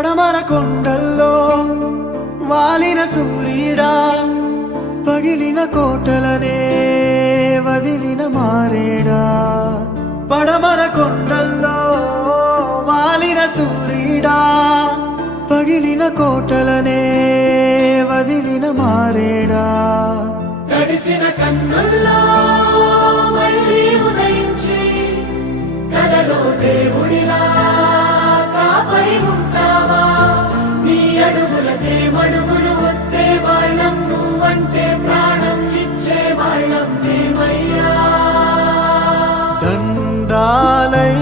పడమర కొండల్లో వాలిన సూర్యుడా, పగిలిన కోటలనే వదిలిన మారేడా. పడమర కొండల్లో వాలిన సూర్యుడా, పగిలిన కోటలనే వదిలిన మారేడా. తడిసిన కన్నుల్లో మళ్ళీ ఉదయించి కలలో దేవుడిలా కాపై ఉంటావా. నీ అడుగులకే మడుగులు వత్తే వాళ్ళం, నువ్వంటే ప్రాణం ఇచ్చే వాళ్ళం మేమయ్యా. దండాలై